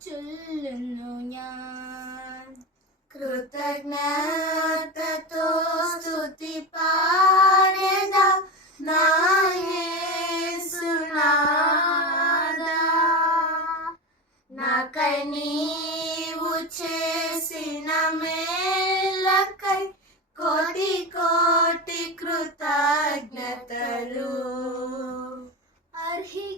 ചൊല്ലുന്നു ഞാൻ. കൃതജ്ഞതോ സ്തുതി പാരത నాకై నీవు చేసిన మేలకై కోటి కోటి కృతజ్ఞతలు అర్హి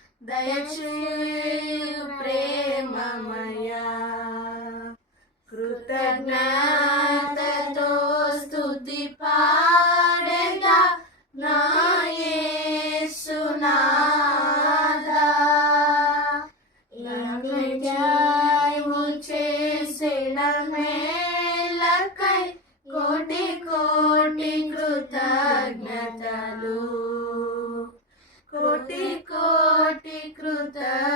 దయచేయు ప్రేమమయ కృతజ్ఞతతో స్థుతి పాడగా నాయసునాదా నన్ను జయము చేసిన మే That.